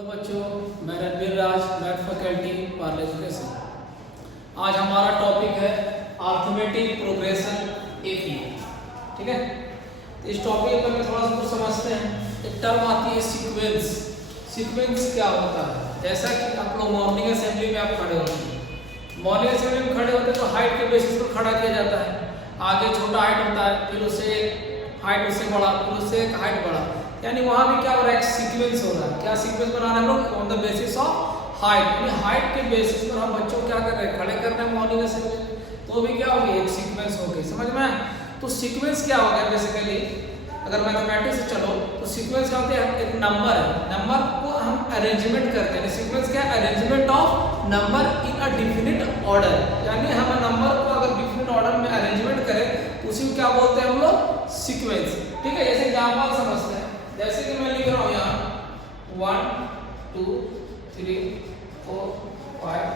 Hello बच्चों, मैं रणवीर राज, math faculty Parle education. आज हमारा टॉपिक है अर्थमेटिक प्रोग्रेशन एपी। ठीक है, तो इस टॉपिक पर थोड़ा सा कुछ समझते हैं। एक टर्म आती है सीक्वेंस। सीक्वेंस क्या होता है? जैसा कि आप लोग मॉर्निंग असेंबली में आप खड़े होते हैं, मॉर्निंग असेंबली में खड़े होते हैं तो हाइट के बेसिस पर खड़ा किया जाता है। आगे छोटा हाइट होता है, फिर उससे हाइट उससे बड़ा, फिर उससे एक हाइट बड़ा, यानी वहाँ भी क्या हो रहा है? एक सीक्वेंस हो रहा है। क्या सीक्वेंस बना रहे हैं हम लोग? On the basis of height. यानी हाइट के बेसिस पर हम बच्चों को क्या कर रहे हैं? खड़े कर रहे हैं मॉर्निंग असेंबली, तो भी क्या होगी? एक सीक्वेंस हो गई। समझ में? तो सीक्वेंस क्या हो गया? बेसिकली अगर मैथमेटिक्स से चलो तो सीक्वेंस क्या होता है? एक नंबर है, नंबर को हम अरेंजमेंट करते हैं। सीक्वेंस क्या है? Arrangement of number in a definite order. यानी हम नंबर को अगर डिफिनिट ऑर्डर में अरेंजमेंट करें तो उसी को क्या बोलते हैं हम लोग? सीक्वेंस। ठीक है, जैसे एग्जांपल समझते हैं। जैसे कि मैं लिख रहा हूँ यहाँ 1 2 3 4 5।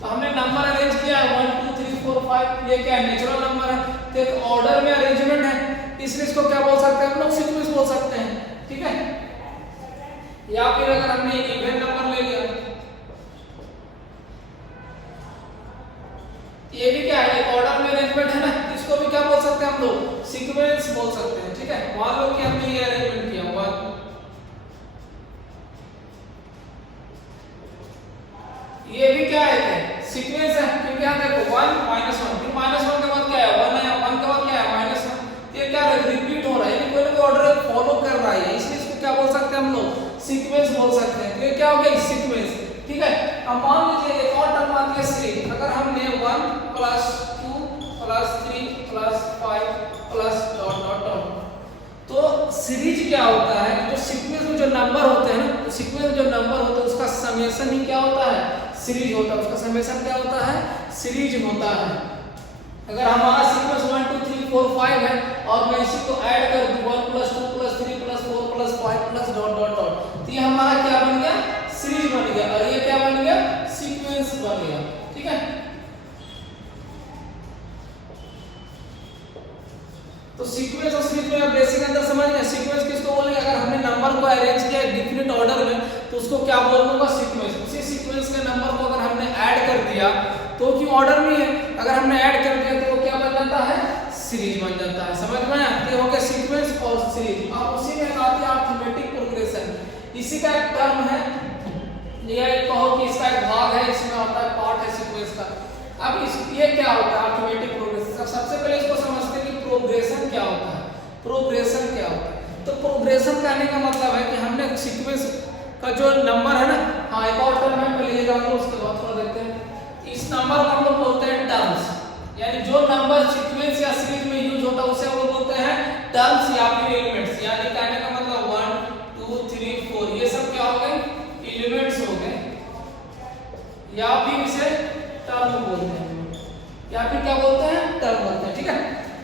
तो हमने नंबर अरेंज किया 1 2 3 4 5। ये क्या है? नेचुरल नंबर है, तो एक ऑर्डर में अरेंजमेंट है, इसलिए इसको क्या बोल सकते हैं हम लोग? सीक्वेंस बोल सकते हैं। ठीक है, या फिर अगर हमने इवन नंबर ले लिया, ये भी क्या है? एक ऑर्डर में अरेंजमेंट है ना, इसको भी क्या बोल सकते हैं हम लोग? सीक्वेंस बोल सकते हैं। ठीक है, मान लो कि हमने ये अरेंजमेंट किया 1, ये भी क्या है? सीक्वेंस है, क्योंकि यहाँ देखो 1 -1, फिर -1 के बाद क्या है? 1 है, 1 के बाद क्या है? -1। ये क्या है? रिपीट हो रहा है, यानी कोई ना कोई ऑर्डर फॉलो कर रहा है, इसलिए इसको क्या बोल सकते हैं हम लोग? सीक्वेंस बोल सकते हैं। तो ये क्या हो गया? सीक्वेंस। ठीक है, अब मान लीजिए एक और टर्म आती है सीरीज। अगर हमने 1 + 2 + 3 + 5 + डॉट डॉट डॉट, तो सीरीज क्या होता है? जो सीक्वेंस में जो नंबर होते हैं ना, तो सीक्वेंस में जो नंबर होता है उसका समेशन ही क्या होता है? सीरीज होता है। उसका समेशन क्या होता है? सीरीज होता है। अगर हमारा सीक्वेंस 1 2 3 4 5 है और मैं इसी को ऐड कर दूं 1 + 2 + 3 + 4 + 5 + डॉट डॉट डॉट, तो ये हमारा क्या बन गया? सीरीज बन गया, और ये क्या बन गया? सीक्वेंस बन गया। ठीक है, तो सीक्वेंस और सीरीज में बेसिक अंतर समझ गए। सीक्वेंस किसको बोलेंगे? अगर हमने नंबर को अरेंज किया एक डिफिनिट ऑर्डर में तो उसको क्या बोलूंगा? सीक्वेंस। उसी सीक्वेंस के नंबर को अगर हमने ऐड कर दिया तो क्यों ऑर्डर में है, अगर हमने ऐड कर दिया तो वो क्या बन जाता है? सीरीज बन जाता है। समझ में आया? ये हो गया सीक्वेंस और सीरीज। अब उसी में आती है अर्थमेटिक प्रोग्रेशन। इसी का एक टर्म है, ये कहो कि इसका एक भाग है, इसमें आता है पार्ट है सीक्वेंस का। अब ये क्या होता है? Arithmetic progression. सबसे पहले इसको समझते हैं कि प्रोग्रेशन क्या होता है। प्रोग्रेशन क्या होता है? तो प्रोग्रेशन कहने का मतलब है कि हमने सीक्वेंस का जो नंबर है ना, हाँ एक और टर्म है, मैं ले जाऊंगा उसके बाद थोड़ा देखते हैं। इस नंबर को हम लोग बोलते हैं टर्म्स, यानी जो नंबर सीक्वेंस या सीरीज में यूज होता है उसे हम लोग बोलते हैं टर्म्स या फिर एलिमेंट्स। यानी कहने का मतलब 1 2 3 4 ये सब क्या हो गए? एलिमेंट्स हो गए, या फिर इसे टर्म बोलते हैं, या फिर क्या बोलते हैं? टर्म बोलते हैं। ठीक है,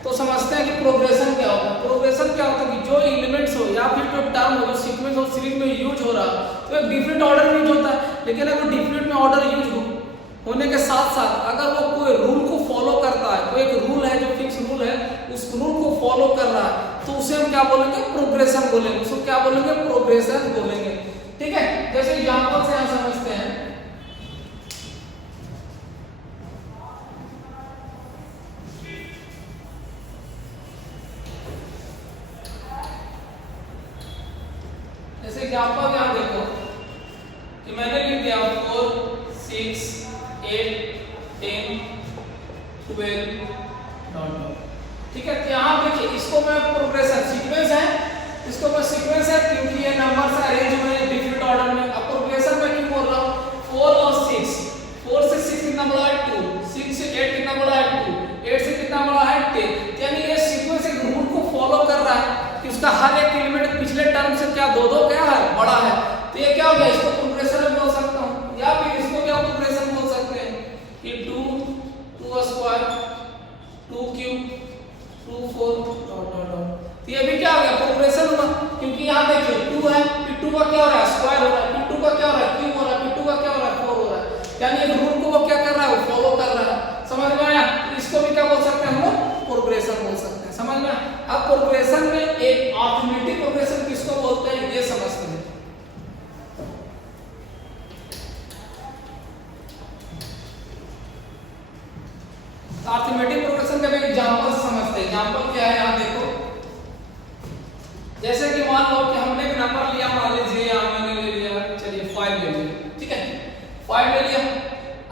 तो समझते हैं कि प्रोग्रेशन क्या होता है। प्रोग्रेशन क्या होता है कि जो एलिमेंट्स हो या फिर जो टर्म हो, जो सीक्वेंस और सीरीज में यूज हो रहा तो एक डिफरेंट ऑर्डर में यूज होता है, लेकिन अगर डिफरेंट में ऑर्डर यूज होने के साथ साथ अगर वो कोई रूल को फॉलो करता है, कोई एक रूल है जो फिक्स रूल है, उस रूल को फॉलो कर रहा है, तो उसे हम क्या बोलेंगे? प्रोग्रेशन बोलेंगे। उसको क्या बोलेंगे? प्रोग्रेशन बोलेंगे। ठीक है, जैसे एग्जांपल से यहाँ समझते हैं। जैसे एग्जांपल यहाँ देखो कि मैंने लिख दिया 4 6 8 10 12 डॉट डॉट। ठीक है, तो यहाँ देखिए इसको मैं प्रोग्रेशन, सीक्वेंस है, इसको मैं सीक्वेंस है क्योंकि ये नंबर से अरेंज हुए हैं डिफरेंट ऑर्डर में। अब प्रोग्रेशन में क्यों बोल रहा हूँ? 4 और 6, 4 से 6 कितना बड़ा है? 2, 6 से 8 कितना बड़ा है? 2, 8 से कितना बड़ा है? 10। यानी ये सीक्वेंस एक रूल को फॉलो कर रहा है कि उसका हर एक एलिमेंट पिछले टर्म से क्या दो क्या है? बड़ा है। तो ये क्या हो गया? इसको प्रोग्रेशन में बोल सकता हूँ, या फिर इसको क्या प्रोग्रेशन बोल सकते हैं कि 2 2 square 2 cube 2 4 dot dot dot. तो ये भी क्या हो गया? प्रोग्रेशन हुआ, क्योंकि यहाँ देखिए 2 है, फिर 2 का क्या हो रहा है? स्क्वायर हो रहा है, फिर 2 का क्या हो रहा है? क्यूब हो रहा है, फिर 2 का क्या हो रहा है? 4 हो रहा है। यानी एक रूल को वो क्या कर रहा है? वो फॉलो कर रहा है। समझ में आया? इसको भी क्या बोल सकते हैं हम लोग? प्रोग्रेशन बोल सकते हैं। समझ में? अब प्रोग्रेशन में एक अर्थमेटिक प्रोग्रेशन किसको बोलते हैं ये समझते हैं। तो अरिथमेटिक प्रोग्रेशन का भी एग्जांपल समझते हैं। एग्जांपल क्या है यहाँ देखो, जैसे कि मान लो कि हमने एक नंबर लिया, मान लीजिए यहाँ मैंने ले लिया, चलिए 5 ले लिया, ठीक है 5 ले लिया।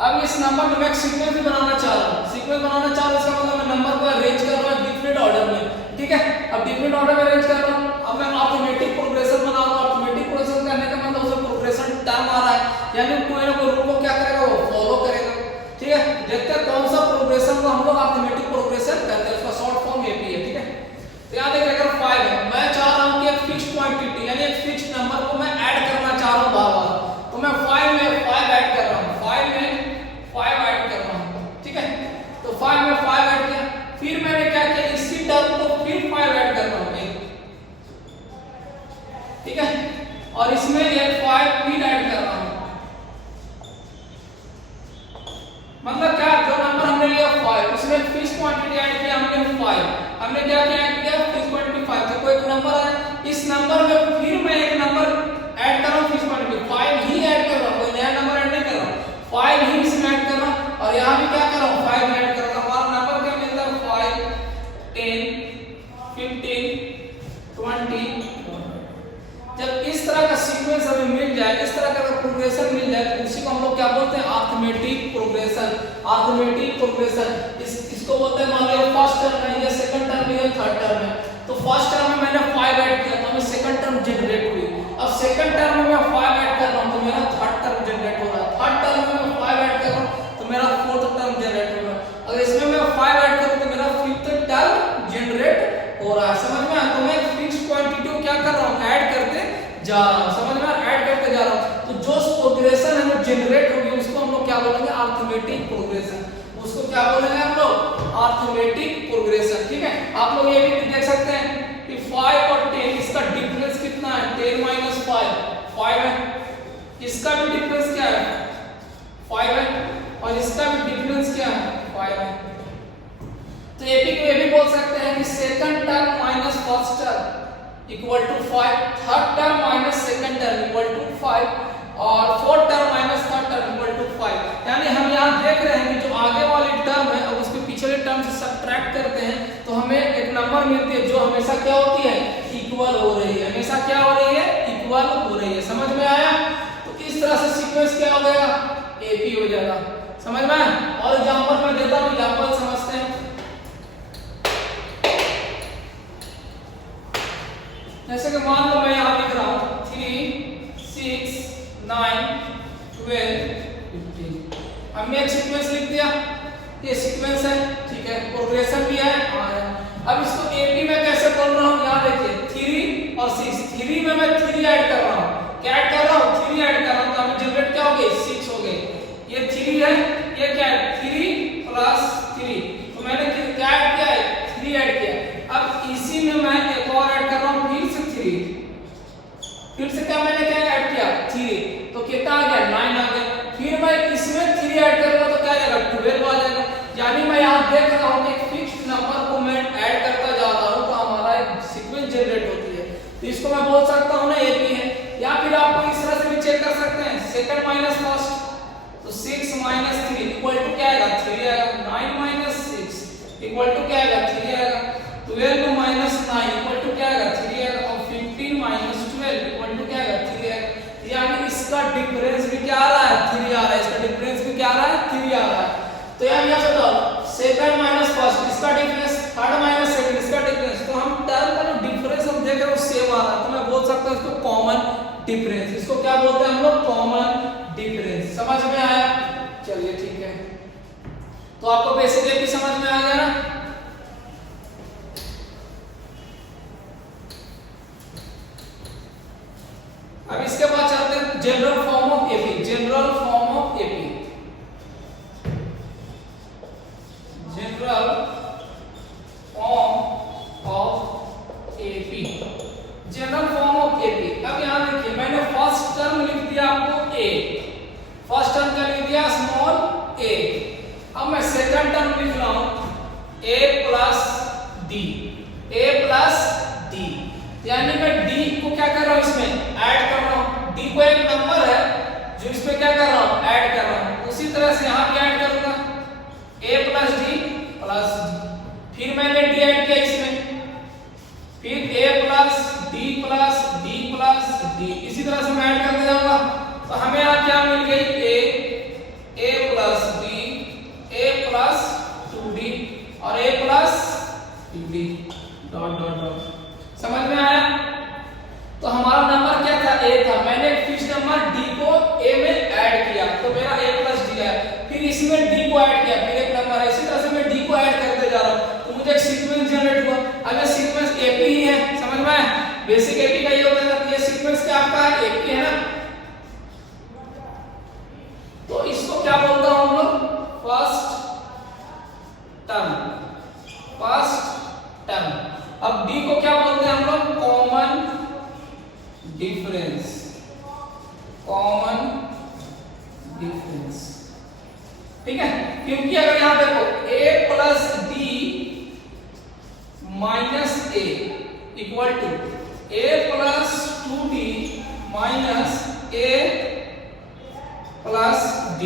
अब इस नंबर में मैं एक सीक्वेंस भी बनाना चाह रहा हूँ, सीक्वेंस बनाना चाह रहा हूँ, इसका मतलब मैं नंबर को अरेंज कर रहा हूँ डिफरेंट ऑर्डर में, ठीक है। अब डिफरेंट ऑर्डर में अरेंज कर रहा हूँ, अब मैं अरिथमेटिक प्रोग्रेशन बना रहा हूँ। अरिथमेटिक प्रोग्रेशन करने का मतलब उसमें प्रोग्रेशन टर्म आ रहा है, यानी कोई ना कोई रूल को क्या करेगा, वो फॉलो करेगा, ठीक है। देखते हैं कौन सा प्रोग्रेशन को हम लोग अरिथमेटिक प्रोग्रेशन कहते हैं, उसका शॉर्ट फॉर्म एपी है, ठीक है। तो यहाँ देखिए अगर 5 है, मैं चाह रहा हूँ कि एक फिक्स्ड क्वांटिटी यानी एक फिक्स्ड नंबर को मैं ऐड करना चाह रहा हूँ बार-बार, तो मैं 5 में 5 ऐड कर रहा हूँ, 5 में 5 ऐड कर रहा हूँ, ठीक है। तो 5 में 5 ऐड किया, फिर मैंने क्या किया, इसी टर्म को फिर 5 ऐड कर रहा हूँ, ठीक है, और इसमें एक 5 फिर ऐड कर रहा हूँ। मतलब क्या, जो नंबर हमने लिया 5, उसमें फिक्स्ड क्वांटिटी ऐड किया हमने 5, हमने क्या ऐड किया, फिक्स्ड क्वांटिटी 5, तो कोई नंबर है, इस नंबर में फिर मैं एक नंबर ऐड कर रहा हूँ, फिक्स्ड क्वांटिटी 5 ही ऐड कर रहा हूँ, कोई नया नंबर ऐड नहीं कर रहा हूँ, 5 ही इसमें ऐड कर रहा हूँ, और यहाँ भी क्या कर रहा हूँ, 5 ऐड कर रहा हूँ। हमारा नंबर क्या मिलता है, 5 10 15 20। जब इस तरह का सीक्वेंस हमें मिल जाए, इस तरह का प्रोग्रेशन मिल जाए, तो उसी को हम लोग क्या बोलते हैं, अरिथमेटिक प्रोग्रेशन। अरिथमेटिक प्रोग्रेशन इसको बोलते हैं, मान लो फर्स्ट टर्म है, ये सेकंड टर्म है, थर्ड टर्म है, तो फर्स्ट टर्म में मैंने 5 ऐड किया तो हमें सेकंड टर्म जनरेट हुई। अब सेकंड टर्म में मैं 5 ऐड कर रहा हूं तो मेरा थर्ड टर्म जनरेट हो रहा है, थर्ड टर्म में मैं 5 ऐड कर रहा हूं तो मेरा फोर्थ टर्म जनरेट हो रहा है, अगर इसमें मैं 5 ऐड करूं तो मेरा फिफ्थ टर्म जनरेट हो रहा है। समझ में आया? तो मैं फिक्स्ड क्वांटिटी को क्या कर रहा हूं, ऐड करते जा रहा हूं, समझ में आ रहा है, ऐड करते जा रहा हूं, तो जो प्रोग्रेशन है वो जनरेट होगी, उसको हम लोग क्या बोलेंगे, अरिथमेटिक प्रोग्रेशन। उसको क्या बोलेंगे हम लोग, अरिथमेटिक प्रोग्रेशन, ठीक है। आप लोग ये भी देख सकते हैं कि 5 और 10 इसका डिफरेंस कितना है, 10 माइनस 5 है, इसका भी डिफरेंस क्या है, 5 है, और इसका भी डिफरेंस क्या है, 5 है। तो एपी को ये भी बोल सकते हैं कि second term minus first term equal to 5, third term minus second term equal to 5, और fourth term minus third term equal to 5। यानी हम यहाँ देख रहे हैं कि जो आगे वाली टर्म है अब उसके पिछले टर्म से सब्ट्रैक्ट करते हैं तो हमें एक नंबर मिलती है जो हमेशा क्या होती है, इक्वल हो रही है, हमेशा क्या हो रही है, इक्वल हो रही है। समझ में आया? तो इस तरह से सीक्वेंस क्या हो जाएगा, एपी हो जाएगा। समझ में आया? और एग्जांपल मैं देता हूँ, एग्जांपल समझते हैं। जैसे कि मान लो मैं यहाँ लिख रहा हूँ 3 6 9 12 15, हमने एक सीक्वेंस लिख दिया, ये सीक्वेंस है, ठीक है, प्रोग्रेशन भी है। अब इसको एपी में कैसे बोल रहा हूँ, यहाँ देखिए 3 और 6, 3 में मैं 3 ऐड कर रहा हूँ, क्या ऐड कर रहा हूँ, 3 ऐड कर रहा हूँ, तो हमें जनरेट क्या हो गई, 6 हो गए। ये 3 है, ये क्या है, 3 प्लस 3, तो मैंने क्या ऐड किया है, 3 ऐड किया। अब इसी में मैं एक और ऐड कर रहा हूँ, फिर से 3, फिर से क्या मैंने क्या ऐड किया, 3, तो कितना आ गया, 9 आ गया। फिर मैं इसमें 3 ऐड करूंगा तो क्या आ जाएगा, 12 आ जाएगा। यानी मैं यहाँ देख रहा हूँ कि एक फिक्स्ड नंबर को मैं ऐड करता जा रहा हूँ तो हमारा एक सीक्वेंस जनरेट होती है, तो इसको मैं बोल सकता हूँ ना एपी है। या फिर आपको इस तरह से भी चेक कर सकते हैं, सेकंड माइनस फर्स्ट, तो 6 माइनस 3 इक्वल टू क्या आएगा, 3 आएगा। 9 माइनस 6 इक्वल टू क्या आएगा, 3 आएगा। 12 माइनस 9 इक्वल टू क्या आएगा, 3 आएगा। और 15 माइनस 12 इक्वल टू क्या आएगा, 3 आएगा। यानी इसका डिफरेंस भी क्या आ रहा है, 3 आ रहा है, इसका डिफरेंस भी क्या आ रहा है, 3 आ रहा है। तो यार यहाँ बताओ, सेकंड माइनस फर्स्ट इसका डिफरेंस, थर्ड माइनस सेकंड इसका डिफरेंस, तो हम टर्म का जो डिफरेंस हम देख रहे हैं वो सेम आ रहा है, तो मैं बोल सकता हूँ इसको कॉमन डिफरेंस। इसको क्या बोलते हैं हम लोग, कॉमन डिफरेंस। समझ में आया? चलिए ठीक है, तो आपको बेसिक एपी समझ में आ गया ना। अब इसके बाद चलते हैं general form of AP. General form of AP, general form of AP, general form of AP. अब यहां देखिए मैंने फर्स्ट टर्म लिख दिया आपको ए, फर्स्ट टर्म क्या लिख दिया, स्मॉल ए। अब मैं सेकंड टर्म लिख रहा हूं ए प्लस डी, ए प्लस डी, यानी मैं डी को क्या कर रहा हूं, इसमें ऐड कर रहा हूं। डी को एक नंबर है जो इसमें क्या कर रहा हूं, ऐड कर रहा हूं। उसी तरह से यहां भी ऐड करूंगा, a प्लस डी इसी तरह से मैं ऐड करते जाऊंगा। तो हमें यहाँ क्या मिल गई, a plus b, a plus 2d और a plus 2d dot dot dot. समझ में आया? तो हमारा नंबर क्या था, a था। मैंने एक फिक्स नंबर d को a में ऐड किया तो मेरा a प्लस d है। फिर इसमें d को ऐड किया, फिर एक नंबर है। इसी तरह से मैं d को ऐड करते जा रहा हूँ तो मुझे एक सीक्वेंस जनरेट हुआ। अब ये सीक्वेंस AP ही है, समझ में आया? बेसिक AP का ये होता है। ये सीक्वेंस क्या आपका है, AP है ना। तो इसको क्या बोलता हूं हम लोग, फर्स्ट टर्म, फर्स्ट टर्म। अब d को क्या बोलते हैं हम लोग, कॉमन डिफरेंस, कॉमन डिफरेंस। ठीक है, क्योंकि अगर यहां देखो a plus d minus a equal to a plus 2d minus a plus d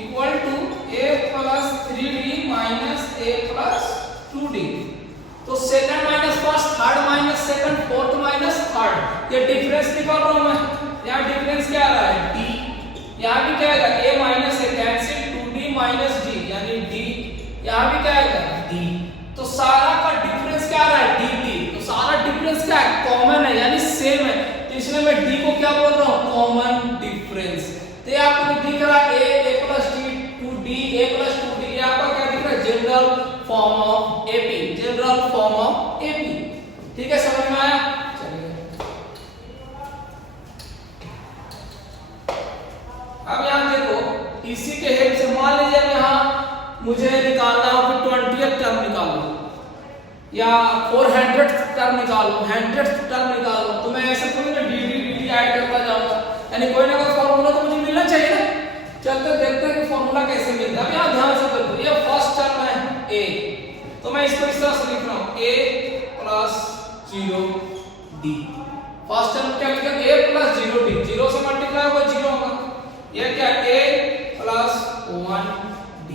equal to a plus 3d minus a plus 2d। तो second minus first, third minus second, fourth minus third, ये difference निकाल रहा हूं मैं। यहाँ difference क्या आ रहा है, d। यहाँ भी क्या आएगा, a minus a cancel, 2d minus d यानी d। यहाँ भी क्या आएगा, d। तो सारा का डिफरेंस क्या आ रहा है, dt। तो सारा डिफरेंस क्या है, कॉमन है यानी सेम है। तो इसलिए मैं d को क्या बोल रहा हूँ, कॉमन डिफरेंस। तो ये आपको दिख रहा है a plus d 2d, a plus 2d, ये आपका क्या दिख रहा है, general form of AP, general form of AP। ठीक है, समझ में आया? चलिए अब यहाँ देखो, इसी के हेल्प से मान लीजिए यहाँ मुझे निकालना हो कि 20th टर्म निकालो या 400th टर्म निकालो, 100th टर्म निकालो, तो मैं ऐसे थोड़ी ना dd ऐड करता जाऊंगा। यानी कोई ना कोई फॉर्मूला तो मुझे मिलना चाहिए ना। चलते देखते हैं कि फॉर्मूला कैसे मिलता है। अब यहाँ ध्यान से देखो, ये फर्स्ट टर्म है a, तो मैं इसको इस तरह से लिख रहा हूँ a plus 0d। First term क्या लिखा, a प्लस 0d, 0 से मल्टीप्लाई होगा 0 होगा। ये क्या, a plus 1d,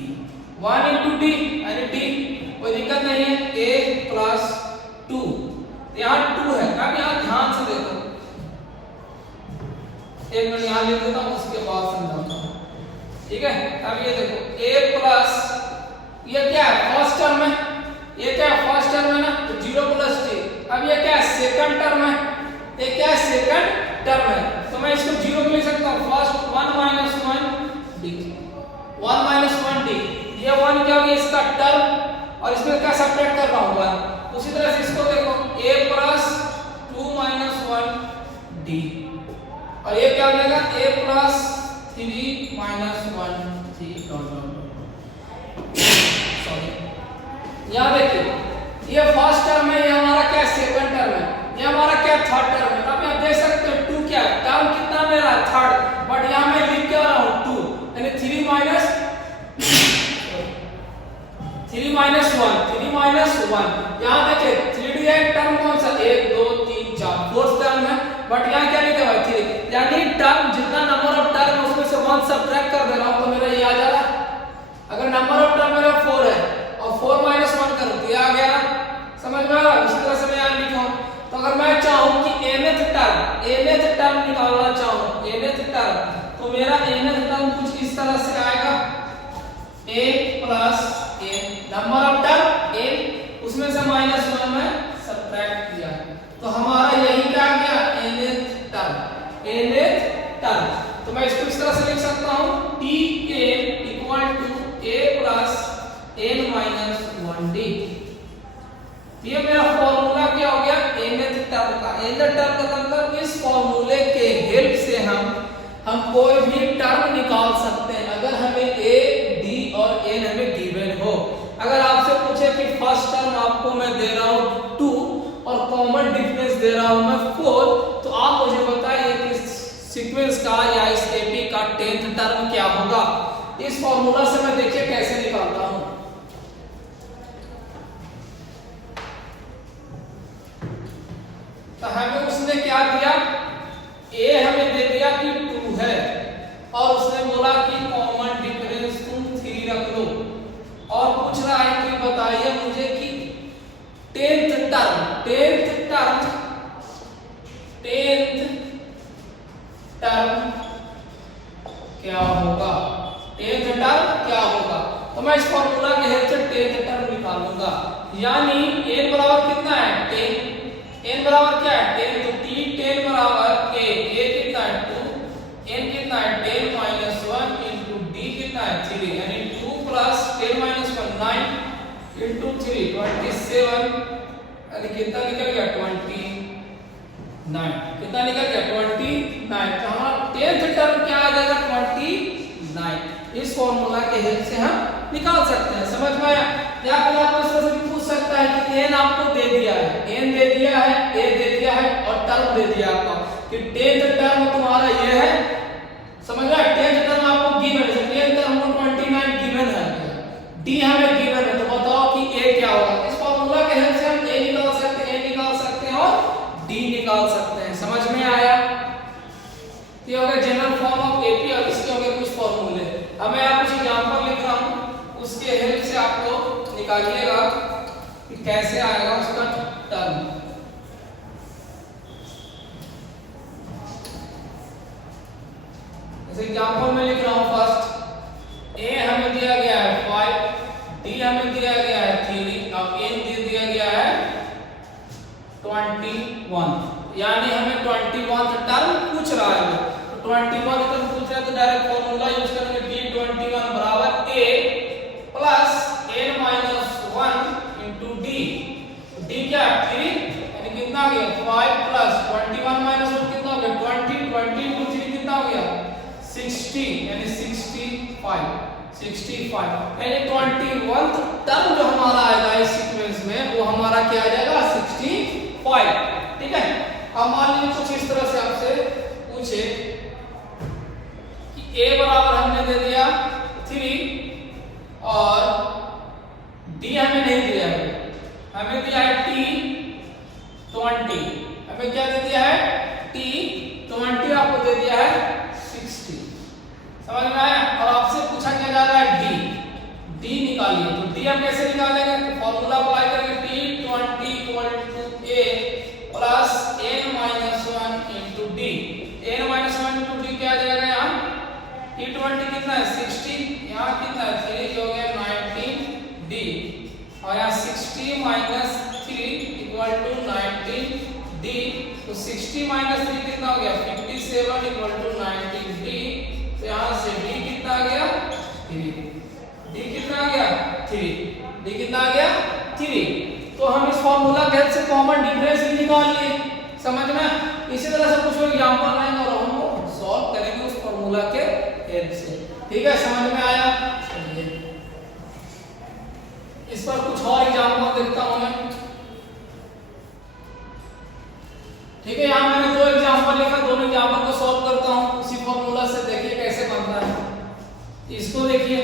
1 into d यानी d, कोई दिक्कत नहीं है। a प्लस 2, यहाँ 2 है। अब यहाँ ध्यान से देखो, एक मिनट यहाँ लिख देता हूँ, उसके बाद समझाता हूँ। ठीक है, अब ये देखो a प्लस, ये क्या है, फर्स्ट टर्म है। ये क्या है, फर्स्ट टर्म है ना, तो 0 प्लस d। अब ये क्या है, सेकंड टर्म है। ये क्या है, सेकंड टर्म है। तो मैं इसको 0 पे लिख सकता हूँ, first 1 minus 1d, 1 minus 1d। ये 1 क्या हो गया, इसका टर्म, और इसमें क्या सब्ट्रैक्ट कर रहा हूँ 1। उसी तरह से इसको देखो a प्लस 2 माइनस 1d, और ये क्या हो जाएगा, a plus 3 minus 1d dot dot. Sorry, यहाँ देखिए ये फर्स्ट टर्म है, ये हमारा क्या सेकंड टर्म है, ये हमारा क्या थर्ड टर्म है। अब आप देख सकते हो 2 क्या है, टर्म कितना मेरा थर्ड, बट यहाँ मैं लिख क्या रहा हूँ 2, यानी 3 माइनस 1। यहाँ देखिए 3d है, टर्म कौन सा, 1 2 3 4, फोर्थ टर्म है, बट यहाँ क्या लिखा हुआ है 3, यानी टर्म जितना नंबर ऑफ टर्म उसमें से 1 सब्ट्रैक्ट कर दे रहा हूँ तो मेरा ये आ जा रहा है। अगर नंबर ऑफ टर्म मेरा 4 है और 4 माइनस 1 करूँ तो ये आ गया ना, समझ में आ रहा है? इसी तरह से मैं यहाँ लिखा हूँ। तो अगर मैं चाहूँ कि nth टर्म निकालना चाहूँ, nth टर्म, तो मेरा nth टर्म कुछ इस तरह से आएगा, a plus n, number of term n, उसमें से माइनस 1 मैं सब्ट्रैक्ट किया, तो हमारा यही क्या आ गया, nth टर्म। तो मैं इसको इस तरह से लिख सकता हूँ, tn equal to a plus n minus 1d। ये मेरा फॉर्मूला क्या हो गया, nth टर्म का। nth टर्म का मतलब इस फॉर्मूले के हेल्प से हम कोई भी टर्म निकाल सकते हैं अगर हमें a, d और n हमें गिवन हो। अगर आपसे पूछे कि फर्स्ट टर्म आपको मैं दे रहा हूँ 2 और कॉमन डिफरेंस दे रहा हूँ मैं 4, तो आप मुझे बताइए कि सीक्वेंस का या इस AP का 10th टर्म क्या होगा। इस फॉर्मूला से मैं देखिए कैसे निकालता हूँ। तो हमें उसने क्या दिया, a हमें दे दिया कि 2 है, और उसने बोला कि कॉमन डिफरेंस तुम 3 रख लो, और पूछ रहा है कि बताइए मुझे कि 10th टर्म क्या होगा, टेंथ टर्म क्या होगा। तो मैं इस फॉर्मूला के हेल्प से टेंथ टर्म निकालूंगा, यानी n बराबर कितना है 10, n बराबर क्या है 10, तो t 10 बराबर a कितना है 2, n कितना है 10 माइनस 1 इंटू d कितना है 3, यानी 2 प्लस 10 माइनस 1 9 इंटू 3 27, यानी कितना निकल गया 29, कितना निकल गया 29। तो हमारा टेंथ टर्म क्या आ जाएगा 29। इस फॉर्मूला के हेल्प से हम निकाल सकते हैं, समझ में आया। या फिर आपको इस तरह से भी पूछ सकता है कि n आपको दे दिया है, n दे दिया है, a दे दिया है और टर्म दे दिया आपको कि टेंथ टर्म तुम्हारा ये है, समझ रहे हैं। टेंथ टर्म आपको गिवन है, टेंथ टर्म को 29 गिवन है, d हमें गिवन है, तो बताओ कि a क्या होगा। इस फॉर्मूला के हेल्प से हम a निकाल सकते हैं, a निकाल सकते हैं और d निकाल सकते हैं, समझ में आया। ये हो गया जनरल फॉर्म ऑफ एपी और इसके हो गए कुछ फॉर्मूले। अब मैं आप कुछ एग्जांपल लिख रहा हूं, उसके हेल्प से आपको निकालिएगा कि कैसे आएगा उसका टर्म। जैसे एग्जांपल में लिख रहा हूं, फर्स्ट a हमें दिया गया है 5, d हमें दिया गया है 3 और n दे दिया गया है 21, यानी हमें 21 टर्म पूछ रहा है। 21 टर्म पूछ रहा है तो डायरेक्ट फॉर्मूला यूज करेंगे, d21 बराबर a plus n minus 1 into d, d क्या है 3, यानी कितना आ गया 5 प्लस 21 माइनस 1 कितना हो गया 20, 20 इंटू 3 कितना हो गया 60, यानी 65, यानी 21 टर्म जो हमारा आएगा इस सीक्वेंस में वो हमारा क्या आ जाएगा 65, ठीक है। अब मान लीजिए कुछ इस तरह से आपसे पूछे कि a बराबर हमने दे दिया 3 और d हमें नहीं दिया है, हमें दिया है t 20, हमें क्या दे दिया है t 20, आपको दे दिया है 60, समझ में आया। और आपसे पूछा क्या जा रहा है d निकालिए, तो d हम कैसे निकालेंगे, तो फॉर्मूला अप्लाई करेंगे, t20 equal to a plus n minus 1 into d, n minus 1 into d क्या आ जाएगा, यहाँ t20 कितना है 60, यहाँ कितना है 3 हो गया 19d, और यहाँ 60 माइनस 3 इक्वल टू 19d, तो 60 माइनस 3 कितना हो गया 57 इक्वल टू 19d, तो यहाँ से d कितना आ गया 3, d कितना आ गया 3, d कितना आ गया 3। तो हम इस फार्मूला के हेल्प से कॉमन डिफरेंस निकाल लिए, समझ में। इसी तरह से कुछ एग्जांपल लाएंगे और हम वो सॉल्व करेंगे उस फार्मूला के हेल्प से, ठीक है, समझ में आया। चलिए इस पर कुछ और एग्जांपल देखता हूं मैं, ठीक है। यहाँ मैंने दो एग्जांपल लिखा, दोनों एग्जांपल को सॉल्व करता हूं उसी फार्मूला से, देखिए कैसे बनता है। इसको देखिए,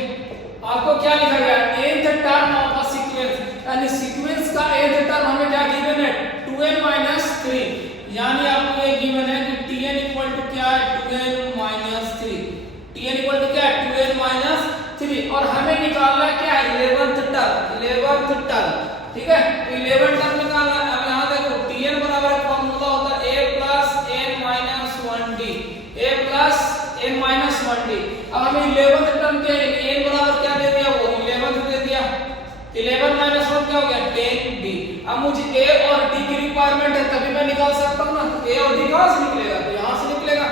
आपको क्या लिखा गया है nth term of a sequence, यानी सीक्वेंस का nth टर्म हमें क्या गिवन है 2n-3, यानी आपको ये गिवन है कि tn इक्वल टू क्या है 2n-3, tn इक्वल टू क्या है 2n-3, और हमें निकालना है क्या है 11th टर्म, ठीक है। तो 11th टर्म निकालना है। अब यहां देखो tn बराबर फॉर्मूला होता है a plus n minus 1d, a plus n minus 1d। अब हमें 11th टर्म क्या है, n बराबर क्या दे दिया, वो 11th दे दिया, 11 माइनस 1 क्या हो गया 10d। अब मुझे a और d की रिक्वायरमेंट है, तभी मैं निकाल सकता हूं ना। a और d कहां से निकलेगा, तो यहां से निकलेगा।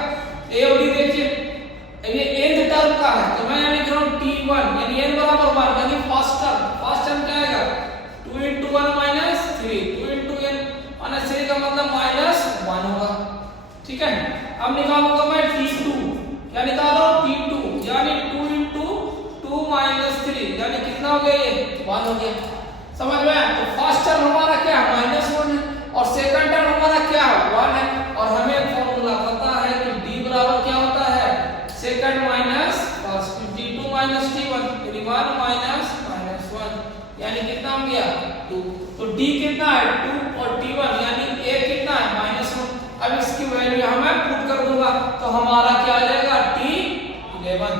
a और d देखिए, अब ये nth टर्म का है, तो मैं यहां लिख रहा हूं t1, यानी n बराबर 1, यानी फर्स्ट टर्म क्या आएगा 2 into 1 minus 3, 2 into n minus 3 का मतलब -1 होगा, ठीक है। अब निकालूंगा मैं t2, क्या निकालो t2, यानी 2 into 2 minus 3, यानी कितना हो गया ये 1 हो गया, समझ में आया। तो फर्स्ट टर्म हमारा क्या है -1 है और सेकंड टर्म हमारा क्या है 1 है, और हमें फॉर्मूला पता है कि d बराबर क्या होता है second minus first, t2 minus t1, यानी 1 minus -1, यानी कितना हो गया 2। तो d कितना है 2 और t1 यानी a कितना है -1। अब इसकी वैल्यू यहां मैं पुट कर दूंगा, तो हमारा क्या आ जाएगा t11।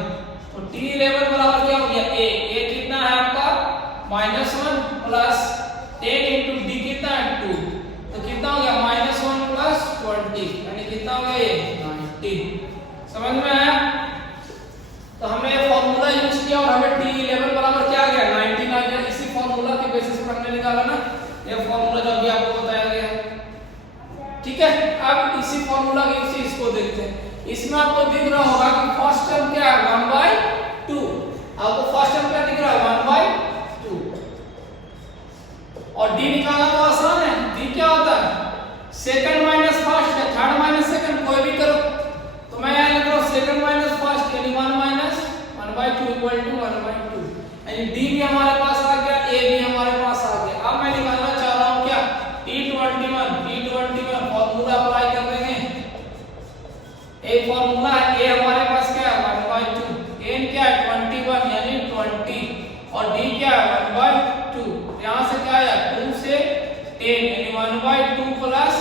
तो t11 बराबर क्या हो गया a कितना है आपका -1 प्लस 10 into d कितना है 2, तो कितना हो गया -1 प्लस 20, यानी कितना हो गया ये 90। समझ में आया? तो हमने ये फॉर्मूला यूज किया और हमें T11 बराबर क्या आ गया 19 आ गया। इसी फॉर्मूला के बेसिस पर हमने निकाला ना ये फॉर्मूला जो अभी आपको बताया गया है। ठीक है, अब इसी फॉर्मूला के यूज से इसको देखते हैं। इसमें आपको दिख रहा होगा कि फर्स्ट टर्म क्या है 1/2। आपको फर्स्ट टर्म क्या दिख रहा है 1/2 और d निकालना तो आसान है। d क्या होता है सेकंड माइनस फर्स्ट है, थर्ड माइनस सेकंड कोई भी करो। तो मैं यहां लिख रहा हूं सेकंड माइनस फर्स्ट यानी 1 माइनस 1/2 इक्वल टू 1/2 यानी d भी हमारे पास आ गया, a भी हमारे पास आ गया। अब मैं निकालना चाह रहा हूं क्या T21 फॉर्मूला अप्लाई कर देंगे। एक फॉर्मूला है a हमारे पास क्या है 1/2, n क्या है 21 यानी 20 और d क्या है 1/2। यहां से क्या आया 2 से 10 यानी 1/2 प्लस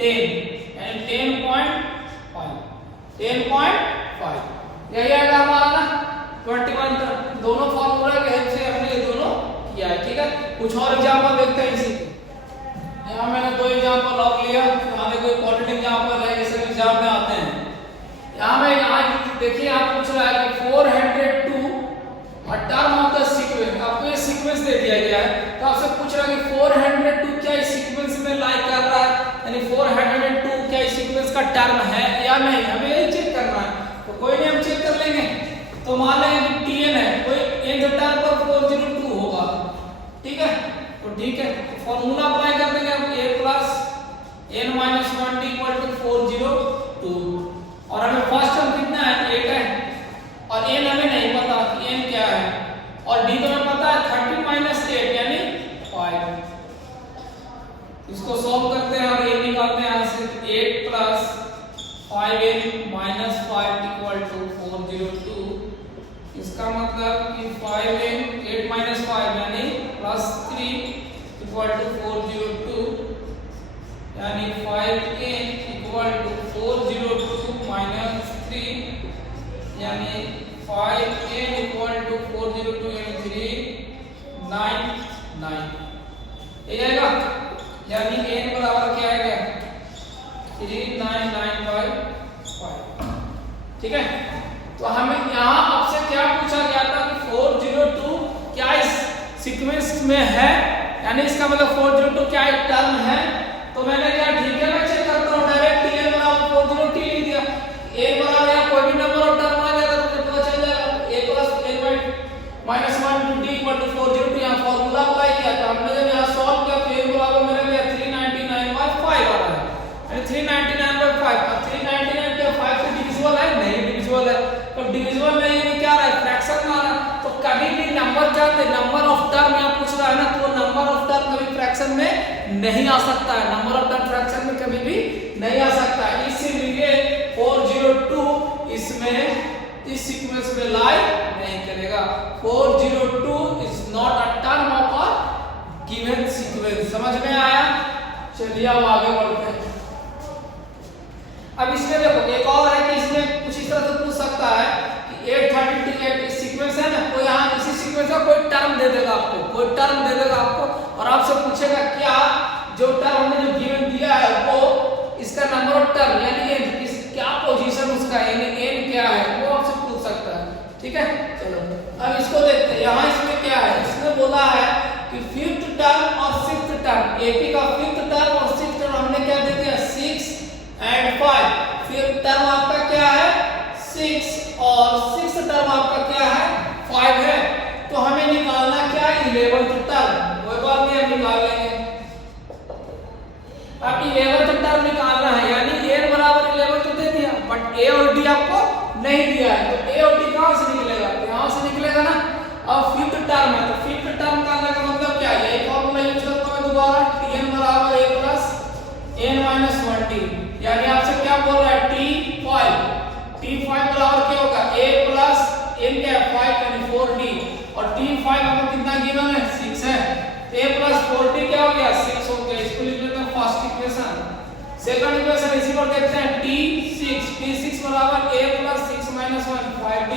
10 यानी 10.5 यही आएगा हमारा ना 21 तक। दोनों फार्मूला के हेल्प से हमने ये दोनों किया है। ठीक है, कुछ और एग्जांपल देखते हैं इसी के। यहाँ मैंने दो एग्जांपल और लिया, यहाँ कोई इंपॉर्टेंट एग्जांपल है, ये सब एग्जाम में आते हैं। यहाँ में यहाँ देखिए आप पूछ रहा है कि 402 a term of the sequence. आपको ये सीक्वेंस दे दिया गया है तो आपसे पूछ रहा है कि 402 क्या इस सीक्वेंस में लाई कर रहा है, यानी 402 क्या इस सीक्वेंस का टर्म है या नहीं, हमें यही चेक करना है। तो कोई नहीं, हम चेक कर लेंगे। तो मान लेंगे कि Tn है, कोई n टर्म पर 402 होगा। ठीक है, तो ठीक है फॉर्मूला अप्लाई कर देंगे। अब a plus n minus 1 equal to 402 और हमें फर्स्ट टर्म कितना है 8 है और n हमें नहीं पता कि n क्या है और d तो हमें पता है 30 माइनस 8 यानी 5। इसको सॉल्व करते हैं और a निकालते हैं। यहाँ से 8 plus 5n minus 5 equal to 402। इसका मतलब कि 5n 8 माइनस 5 यानी प्लस 3 इक्वल टू 402 यानी 5n इक्वल टू 402 माइनस 3 यानी 5n इक्वल टू 402 यानी 399 ये आएगा। यानी n बराबर क्या आएगा 3995। ठीक है, तो हमें यहाँ आपसे क्या पूछा गया था कि 402 क्या इस सीक्वेंस में है, यानी इसका मतलब 402 क्या एक टर्म है। तो मैंने क्या ठीक है मैं चेक करता हूँ डायरेक्ट Tn बराबर 402 लिख दिया। a बराबर या कोई भी नंबर ऑफ टर्म आ जाएगा तो मुझे पता चल जाएगा a plus n minus 1 to d equal to 402। यहाँ फॉर्मूला अप्लाई किया तो हमने जब यहाँ सॉल्व किया तो a बराबर मेरे लिए 399/5 आ रहा है, यानी 399/5। अब 399 क्या 5 से डिविजिबल है? नहीं डिविजिबल है। तो डिविजिबल नहीं है क्या रहा है फ्रैक्शन में आ रहा है। तो कभी भी नंबर क्या होता है नंबर ऑफ टर्म यहाँ पूछ रहा है ना, तो नंबर ऑफ टर्म कभी फ्रैक्शन में नहीं आ सकता है। नंबर ऑफ टर्म फ्रैक्शन में कभी भी नहीं आ सकता है, इसीलिए 402 इसमें इस सीक्वेंस में लाई नहीं करेगा। 402 is not a term of a given sequence. समझ में आया? चलिए अब आगे बढ़ते हैं। अब इसमें देखो एक और है कि इसमें कुछ इस तरह से पूछ सकता है कि 832 इस सीक्वेंस है ना, कोई यहाँ इसी सीक्वेंस का कोई टर्म दे देगा आपको, कोई टर्म दे देगा आपको और आपसे पूछेगा क्या जो टर्म हमने जो गिवन दिया है वो इसका नंबर ऑफ टर्म यानी n क्या पोजीशन उसका यानी n क्या है वो आपसे पूछ सकता है। ठीक है, चलो अब इसको देखते हैं। यहाँ इसमें क्या है, इसमें बोला है कि फिफ्थ टर्म और सिक्स्थ टर्म, AP का फिफ्थ टर्म और सिक्स्थ टर्म हमने क्या दे दिया 6 and 5। फिफ्थ टर्म आपका क्या है 6 और सिक्स्थ टर्म आपका क्या है 5 है। तो हमें निकालना क्या है 11th टर्म। कोई बात नहीं हम निकाल लेंगे। अब 11th टर्म निकालना है यानी n बराबर 11 तो दे दिया बट a और d आपको नहीं दिया है। तो a और d कहां से निकलेगा, यहां से निकलेगा ना। अब फिफ्थ टर्म है तो फिफ्थ टर्म का मतलब क्या है, यही फॉर्मूला यूज करता हूं दोबारा Tn बराबर a plus n minus 1t यानी आपसे क्या बोल रहा है T5 बराबर क्या होगा a प्लस n क्या 5 यानी 4t और T5 आपको कितना गिवन है 6 है। a प्लस 4t क्या हो गया 6 हो गया। इसको लिख लेते हैं फर्स्ट इक्वेशन। सेकंड इक्वेशन इसी पर देखते हैं T6 बराबर a plus 6 minus 1 5t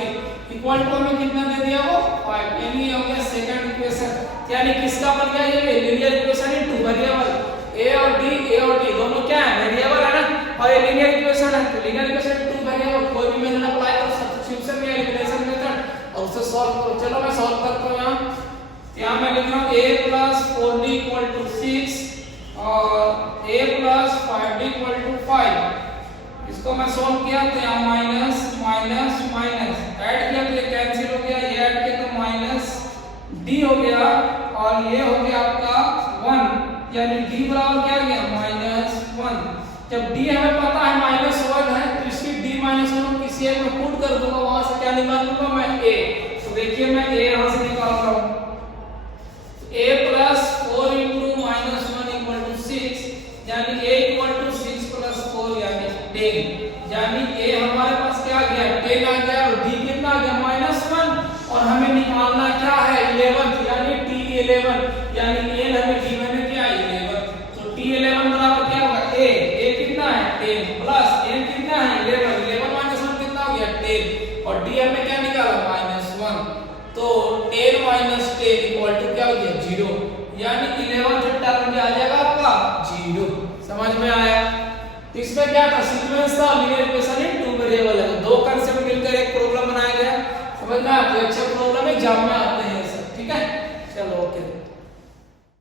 equal to हमें कितना दे दिया वो 5 यानी हो गया सेकंड इक्वेशन। यानी किसका बन गया ये linear equation in two variable a और d दोनों क्या है वेरिएबल है ना और ये लीनियर इक्वेशन है। तो लीनियर इक्वेशन टू वेरिएबल कोई भी यहाँ मैं लिख रहा हूँ a plus 4d equal to 6 और a plus 5d equal to 5। इसको मैं सोल्व किया तो यहाँ माइनस माइनस माइनस ऐड किया तो ये कैंसिल हो गया, ये ऐड किया तो माइनस d हो गया और ये हो गया आपका 1, यानी d बराबर क्या गया माइनस 1। जब d हमें पता है माइनस 1 है तो इसकी d माइनस 1 किसी एक में पुट कर दूंगा, वहां से क्या निकाल लूंगा मैं a। तो देखिए मैं a यहां से निकाल रहा हूं, a plus 4 into minus 1 equal to 6, यानी a इक्वल टू 6 प्लस 4 यानी 10, यानी a हमारे पास क्या आ गया 10 आ गया और d कितना आ गया माइनस 1 और हमें निकालना क्या है 11 यानी t11, यानी n हमें गिवन है क्या 11। तो t11 बराबर क्या होगा a कितना है 10 प्लस n कितना है 11 माइनस 1 कितना हो गया 10 और d हमें क्या निकाला माइनस 1। तो 10 माइनस 10 इक्वल टू क्या हो गया 0, यानी 11th टर्म क्या आ जाएगा आपका 0। समझ में आया? तो इसमें क्या था सीक्वेंस था linear equation in two variable है, दो कांसेप्ट मिलकर एक प्रॉब्लम बनाया गया। समझ में आया? तो अच्छा प्रॉब्लम एग्जाम में आते हैं सब, ठीक है। चलो ओके।